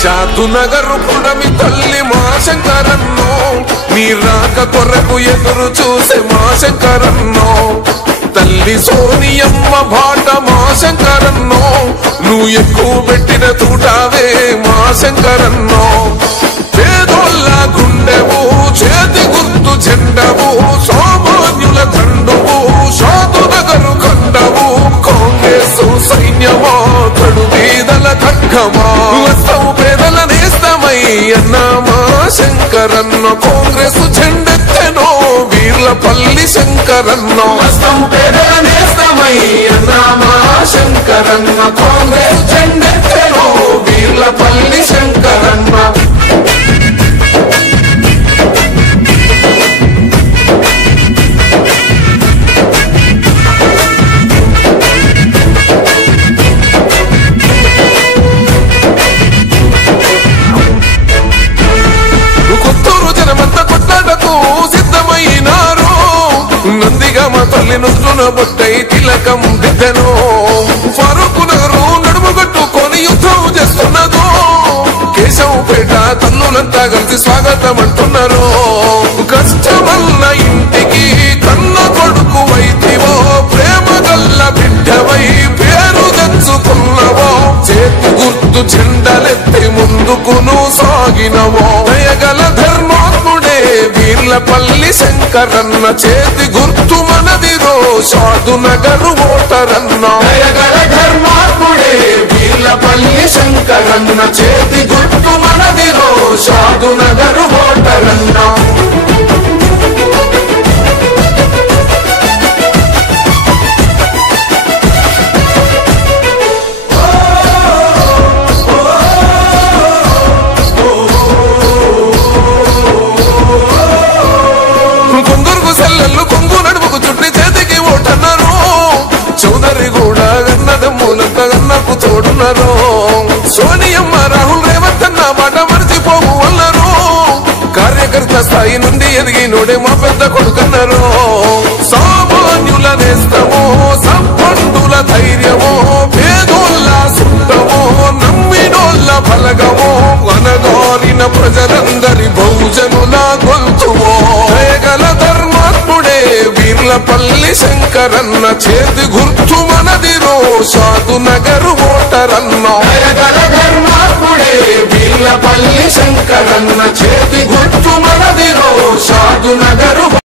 చాతునగర్ పుడమి తల్లి మా శంకరన్నో నీ రాక కొరకు ఎదురు చూసే మా శంకరన్నో తల్లి సోనియమ్మ బాట మా శంకరన్నో నువ్వు ఎక్కువ పెట్టిన తూటావే మా శంకరన్నో పేదోళ్ళ గుండెవు చేతి గుర్తు జెండవు సామాన్యుల తండువు చాతునగరు కండవు కాంగ్రెస్ సైన్యమా కడు పేదల ఖడ్గమా వస్తవు పేదల నేస్తమై అన్నా మా శంకరన్న కాంగ్రెస్ జెండెత్తెనో వీర్లపల్లి శంకరన్నో వస్తవు పేదల నేస్తమై అన్నా మా శంకరన్న కాంగ్రెస్ జెండెత్తెనో వీర్లపల్లి శంకరన్న నందిగామ తల్లి నుదున బొట్టై తిలకం దిద్దెను ఫారూక్ నగరు నడుము కట్టుకొని యుద్ధం చేస్తున్నదో కేశవపేట తల్లులంతా కలిసి స్వాగతం అంటున్నారు కష్టమల్ల ఇంటికి కన్న కొడుకు వైతివో ప్రేమ గల్ల బిడ్డవై పేరు తెచ్చుకున్నవో చేతి గుర్తు జెండలెత్తి ముందుకును సాగినవో దయగల ధర్మాత్ముడే వీర్లపల్లి శంకరన్న చేతి గుర్తు మనదిరో చాతునగరు ఓటరన్న దయగల ధర్మాత్ముడే వీర్లపల్లి శంకరన్న చేతి గుర్తు మనదిరో చాతునగరు ఓటరన్న కొంగు నడుముకు చుట్టి చేతికి ఓటన్నారు చౌదరి కూడా అన్నదమ్ములంతా అన్నకు తోడున్నారు సోనియమ్మ రాహుల్ రేవంత్ అన్న మాట మర్చిపోవు అన్నారు కార్యకర్త స్థాయి నుండి ఎదిగినోడే మా పెద్ద కొడుకన్నారు సామాన్యుల నేస్తమో సంపన్నుల ధైర్యమో పేదోళ్ళ సుట్టమో నమ్మినోళ్ళ బలగమో అనగారిన ప్రజలందరి బహుజనుల గొంతువో దయగల ధర్మాత్ముడే వీర్లపల్లి శంకరన్న చేతి గుర్తు మనదిరో చాతునగరు ఓటరన్న దయగల ధర్మాత్ముడే వీర్లపల్లి శంకరన్న చేతి గుర్తు మనదిరో చాతునగరు